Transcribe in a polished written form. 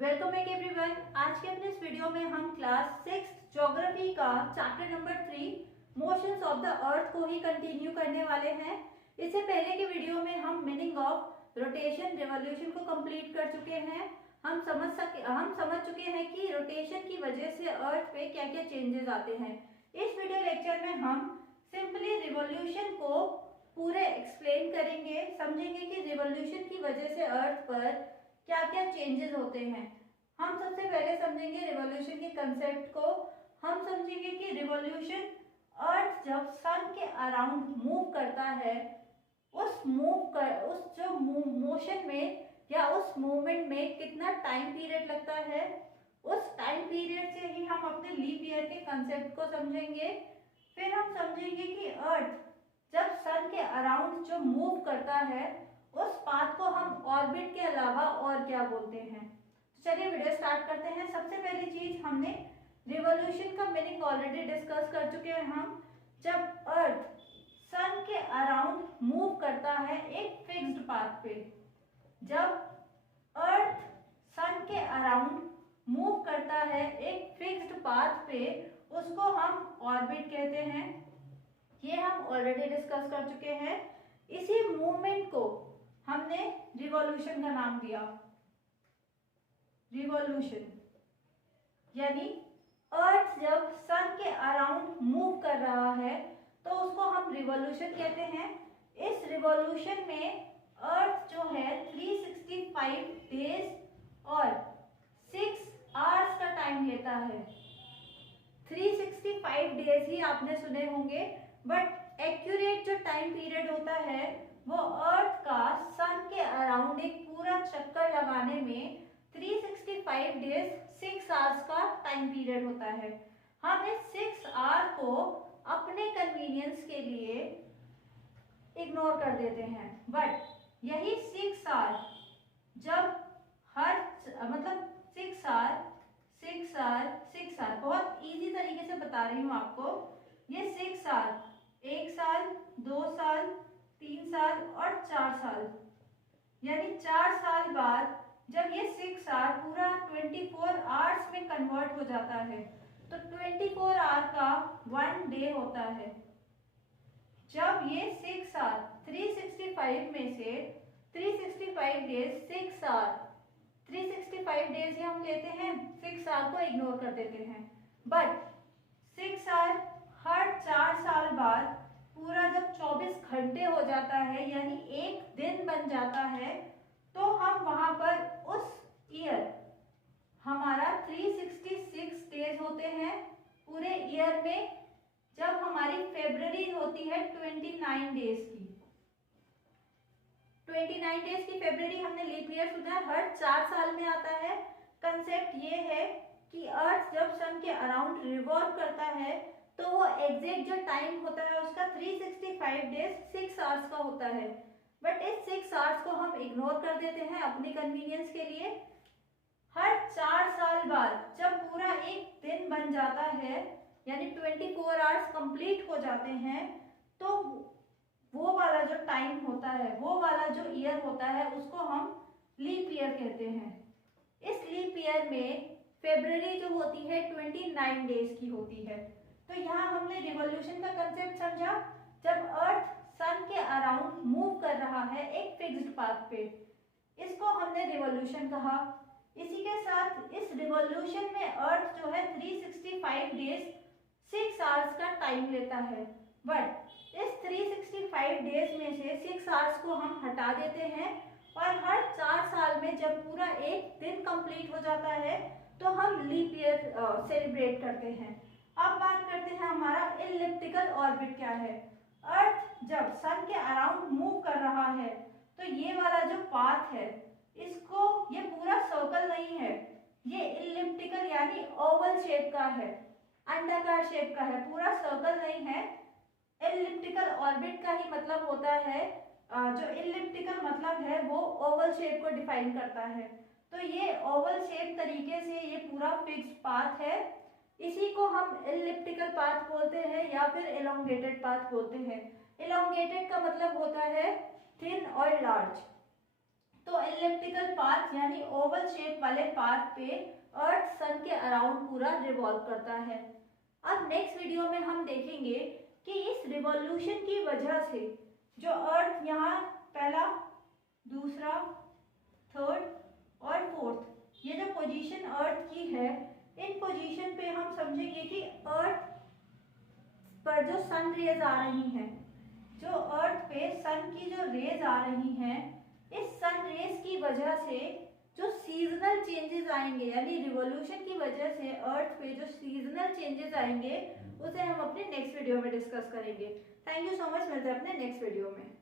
Welcome back everyone. आज के अपने इस वीडियो में हम क्लास 6 ज्योग्राफी का chapter number 3 motions of the earth को ही कंटिन्यू करने वाले हैं। इससे पहले के वीडियो में हम मीनिंग ऑफ रोटेशन रिवॉल्यूशन को कंप्लीट कर चुके हैं। हम समझ चुके हैं कि रोटेशन की वजह से अर्थ पे क्या क्या चेंजेस आते हैं। इस वीडियो लेक्चर में हम सिंपली रिवॉल्यूशन को पूरे एक्सप्लेन करेंगे, समझेंगे कि रिवॉल्यूशन की वजह से अर्थ पर क्या क्या चेंजेस होते हैं। हम सबसे पहले समझेंगे रिवॉल्यूशन के कंसेप्ट को। हम समझेंगे कि रिवॉल्यूशन अर्थ जब सन के अराउंड मूव करता है, उस जो मोशन में या उस मूवमेंट में कितना टाइम पीरियड लगता है। उस टाइम पीरियड से ही हम अपने लीप ईयर के कंसेप्ट को समझेंगे। फिर हम समझेंगे कि अर्थ जब सन के अराउंड जो मूव करता है, उस पाथ को हम ऑर्बिट के अलावा और क्या बोलते हैं। तो चलिए वीडियो स्टार्ट करते हैं। सबसे पहली चीज, हमने रिवॉल्यूशन का मीनिंग ऑलरेडी डिस्कस कर चुके हैं। हम जब अर्थ सन के अराउंड मूव करता है एक फिक्स्ड पाथ पे, जब अर्थ सन के अराउंड मूव करता है एक फिक्स्ड पाथ पे, उसको हम ऑर्बिट कहते हैं। ये हम ऑलरेडी डिस्कस कर चुके हैं। इसी मूवमेंट को हमने रिवॉल्यूशन का नाम दिया। रिवॉल्यूशन यानी अर्थ जब सन के अराउंड मूव कर रहा है तो उसको हम रिवॉल्यूशन कहते हैं। इस रिवॉल्यूशन में अर्थ जो है 365 डेज और 6 आवर्स का टाइम लेता है। 365 डेज ही आपने सुने होंगे, बट एक्यूरेट जो टाइम पीरियड होता है वो अर्थ का सन के अराउंड एक पूरा चक्कर लगाने में 365 डेज 6 आवर्स का टाइम पीरियड होता है। हम इस 6 आवर को अपने कन्वीनियंस के लिए इग्नोर कर देते हैं, बट यही 6 आवर जब मतलब 6 आवर बहुत इजी तरीके से बता रही हूँ आपको। ये 6 आवर 1 साल, 2 साल, 3 साल और 4 साल, यानी 4 साल बाद जब ये 6 आवर पूरा 24 आवर्स में कन्वर्ट हो जाता है, तो 24 आवर का 1 डे होता है। जब ये 6 आवर 365 में से 365 डेज 6 आवर 365 डेज ही हम लेते हैं, 6 आवर को इग्नोर कर देते हैं। बट 6 आवर हर 4 साल बाद पूरा जब 24 घंटे हो जाता है, यानी एक दिन बन जाता है, तो हम वहां पर उस ईयर हमारा 366 डेज होते हैं पूरे ईयर में। जब हमारी फेब्रुअरी होती है 29 डेज की, 29 डेज की फेब्रुअरी हमने लीप ईयर सुना है, हर 4 साल में आता है। कंसेप्ट ये है कि अर्थ जब सन के अराउंड रिवॉल्व करता है तो वो एग्जैक्ट जो टाइम होता है उसका 365 डेज 6 आवर्स का होता है। बट इस 6 आवर्स को हम इग्नोर कर देते हैं अपनी कन्वीनियंस के लिए। हर 4 साल बाद जब पूरा एक दिन बन जाता है, यानी 24 आवर्स कंप्लीट हो जाते हैं, तो वो वाला जो टाइम होता है, वो वाला जो ईयर होता है, उसको हम लीप ईयर कहते हैं। इस लीप ईयर में फेब्रुअरी जो होती है 29 डेज की होती है। तो यहाँ हमने रिवॉल्यूशन का कंसेप्ट समझा। जब अर्थ सन के अराउंड मूव कर रहा है एक फिक्स्ड पाथ पे, इसको हमने रिवॉल्यूशन कहा। इसी के साथ इस रिवॉल्यूशन में अर्थ जो है 365 डेज 6 आवर्स का टाइम लेता है। बट इस 365 डेज में से 6 आवर्स को हम हटा देते हैं और हर 4 साल में जब पूरा एक दिन कंप्लीट हो जाता है तो हम लीप ईयर सेलिब्रेट करते हैं। अब बात करते हैं हमारा इलिप्टिकल ऑर्बिट क्या है। अर्थ जब सन के अराउंड मूव कर रहा है तो ये वाला जो पाथ है, इसको, ये पूरा सर्कल नहीं है, ये इलिप्टिकल यानी ओवल शेप का है, अंडाकार शेप का है, पूरा सर्कल नहीं है। इलिप्टिकल ऑर्बिट का ही मतलब होता है, जो इलिप्टिकल मतलब है वो ओवल शेप को डिफाइन करता है। तो ये ओवल शेप तरीके से ये पूरा फिक्स्ड पाथ है। इसी को हम इलिप्टिकल पाथ बोलते हैं या फिर एलोंगेटेड पाथ बोलते हैं। एलोंगेटेड का मतलब होता है थिन और लार्ज, तो एलिप्टिकल पाथ यानी ओवल शेप वाले पाथ पे अर्थ सन के अराउंड पूरा रिवॉल्व करता है। अब नेक्स्ट वीडियो में हम देखेंगे कि इस रिवॉल्यूशन की वजह से जो अर्थ यहाँ पहला, दूसरा, थर्ड और फोर्थ, ये जो पोजीशन अर्थ की है, इन पोजीशन पे हम समझेंगे कि अर्थ पर जो सन रेज आ रही हैं, जो अर्थ पे सन की जो रेज आ रही हैं, इस सन रेज की वजह से जो सीजनल चेंजेस आएंगे, यानी रिवॉल्यूशन की वजह से अर्थ पे जो सीजनल चेंजेस आएंगे, उसे हम अपने नेक्स्ट वीडियो में डिस्कस करेंगे। थैंक यू सो मच, मिलते हैं अपने नेक्स्ट वीडियो में।